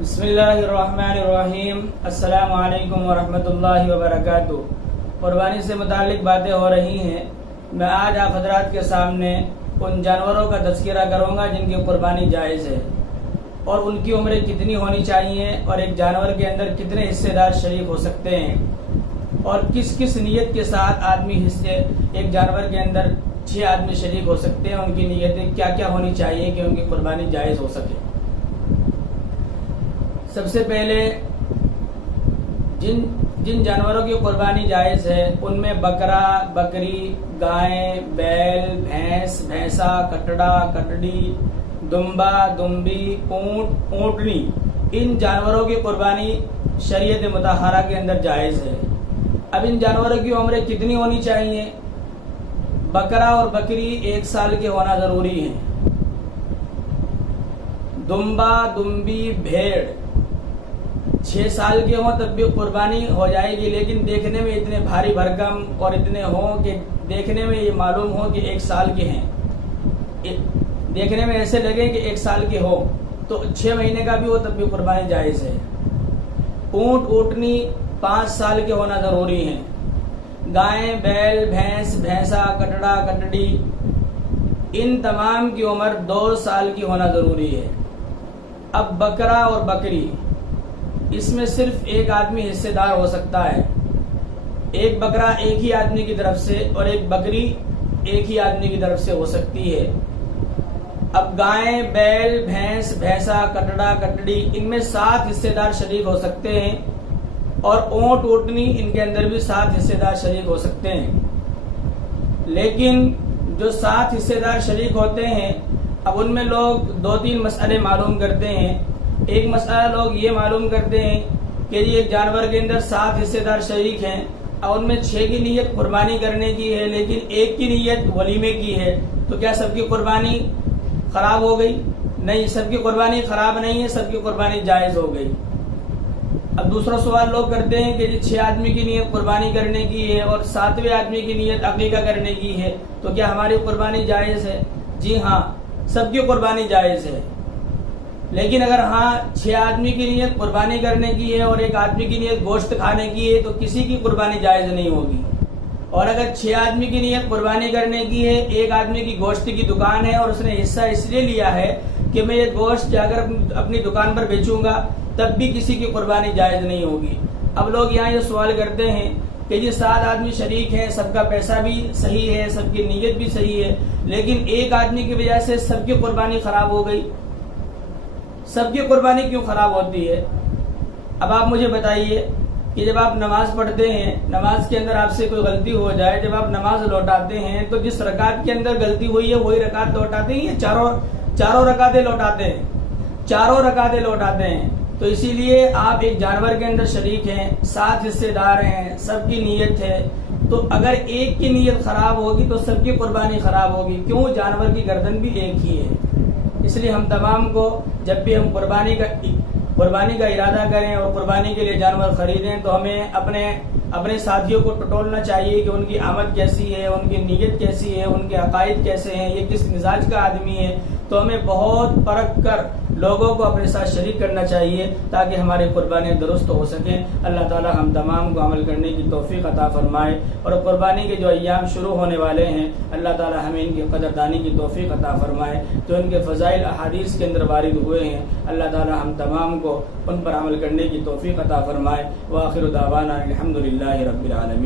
بسم اللہ الرحمن الرحیم۔ السلام علیکم ورحمۃ اللہ وبرکاتہ۔ قربانی سے متعلق باتیں ہو رہی ہیں۔ میں آج آپ حضرات کے سامنے ان جانوروں کا تذکرہ کروں گا جن کی قربانی جائز ہے اور ان کی عمریں کتنی ہونی چاہیے اور ایک جانور کے اندر کتنے حصے دار شریک ہو سکتے ہیں اور کس کس نیت کے ساتھ آدمی حصے ایک جانور کے اندر 6 آدمی شریک ہو سکتے ہیں، ان کی نیتیں کیا کیا ہونی چاہیے کہ ان کی قربانی جائز ہو سکے۔ سب سے پہلے جن جانوروں کی قربانی جائز ہے ان میں بکرا، بکری، گائے، بیل، بھینس، بھینسا، کٹڑا، کٹڑی، دمبا، دمبی، اونٹ، اونٹنی، ان جانوروں کی قربانی شریعت مطہرہ کے اندر جائز ہے۔ اب ان جانوروں کی عمریں کتنی ہونی چاہیے؟ بکرا اور بکری 1 سال کے ہونا ضروری ہے۔ دمبا، دمبی، بھیڑ 6 سال کے ہوں تب بھی قربانی ہو جائے گی، لیکن دیکھنے میں اتنے بھاری بھرکم اور اتنے ہوں کہ دیکھنے میں یہ معلوم ہو کہ 1 سال کے ہیں، دیکھنے میں ایسے لگے کہ 1 سال کے ہو، تو 6 مہینے کا بھی ہو تب بھی قربانی جائز ہے۔ اونٹ، اونٹنی 5 سال کے ہونا ضروری ہے۔ گائیں، بیل، بھینس، بھینسا، کٹڑا، کٹڑی، ان تمام کی عمر 2 سال کی ہونا ضروری ہے۔ اب بکرا اور بکری، اس میں صرف ایک آدمی حصے دار ہو سکتا ہے۔ ایک بکرا ایک ہی آدمی کی طرف سے اور ایک بکری ایک ہی آدمی کی طرف سے ہو سکتی ہے۔ اب گائیں، بیل، بھینس، بھینسا، کٹڑا، کٹڑی، ان میں 7 حصے دار شریک ہو سکتے ہیں اور اونٹ، اونٹنی، ان کے اندر بھی 7 حصے دار شریک ہو سکتے ہیں۔ لیکن جو 7 حصے دار شریک ہوتے ہیں، اب ان میں لوگ 2-3 مسئلے معلوم کرتے ہیں۔ ایک مسئلہ لوگ یہ معلوم کرتے ہیں کہ ایک جانور کے اندر 7 حصے دار شریک ہیں اور ان میں 6 کی نیت قربانی کرنے کی ہے لیکن 1 کی نیت ولیمے کی ہے، تو کیا سب کی قربانی خراب ہو گئی؟ نہیں، سب کی قربانی خراب نہیں ہے، سب کی قربانی جائز ہو گئی۔ اب دوسرا سوال لوگ کرتے ہیں کہ 6 آدمی کی نیت قربانی کرنے کی ہے اور 7ویں آدمی کی نیت عقیقہ کرنے کی ہے، تو کیا ہماری قربانی جائز ہے؟ جی ہاں، سب کی قربانی جائز ہے، لیکن اگر 6 آدمی کی نیت قربانی کرنے کی ہے اور 1 آدمی کی نیت گوشت کھانے کی ہے تو کسی کی قربانی جائز نہیں ہوگی۔ اور اگر 6 آدمی کی نیت قربانی کرنے کی ہے، 1 آدمی کی گوشت کی دکان ہے اور اس نے حصہ اس لیے لیا ہے کہ میں یہ گوشت اگر اپنی دکان پر بیچوں گا تب بھی کسی کی قربانی جائز نہیں ہوگی۔ اب لوگ یہاں یہ سوال کرتے ہیں کہ 7 آدمی شریک ہیں، سب کا پیسہ بھی صحیح ہے، سب کی نیت بھی صحیح ہے، لیکن 1 آدمی کی وجہ سے سب کی قربانی خراب ہو گئی۔ سب کی قربانی کیوں خراب ہوتی ہے؟ اب آپ مجھے بتائیے کہ جب آپ نماز پڑھتے ہیں، نماز کے اندر آپ سے کوئی غلطی ہو جائے، جب آپ نماز لوٹاتے ہیں تو جس رکعت کے اندر غلطی ہوئی ہے وہی رکعت لوٹاتے ہیں یا چاروں رکعتیں لوٹاتے ہیں؟ چاروں رکعتیں لوٹاتے ہیں۔ تو اسی لیے آپ ایک جانور کے اندر شریک ہیں، 7 حصے دار ہیں، سب کی نیت ہے، تو اگر 1 کی نیت خراب ہوگی تو سب کی قربانی خراب ہوگی۔ کیوں؟ جانور کی گردن بھی ایک ہی ہے۔ اس لیے ہم تمام کو جب بھی ہم قربانی کا ارادہ کریں اور قربانی کے لیے جانور خریدیں تو ہمیں اپنے ساتھیوں کو ٹٹولنا چاہیے کہ ان کی آمد کیسی ہے، ان کی نیت کیسی ہے، ان کے عقائد کیسے ہیں، یہ کس مزاج کا آدمی ہے، تو ہمیں بہت پرکھ کر لوگوں کو اپنے ساتھ شریک کرنا چاہیے تاکہ ہماری قربانیاں درست ہو سکیں۔ اللہ تعالی ہم تمام کو عمل کرنے کی توفیق عطا فرمائے اور قربانی کے جو ایام شروع ہونے والے ہیں اللہ تعالی ہمیں ان کی قدردانی کی توفیق عطا فرمائے۔ جو ان کے فضائل احادیث کے اندر وارد ہوئے ہیں اللہ تعالی ہم تمام کو ان پر عمل کرنے کی توفیق عطا فرمائے۔ وآخر دعوانا الحمدللہ رب العالمین۔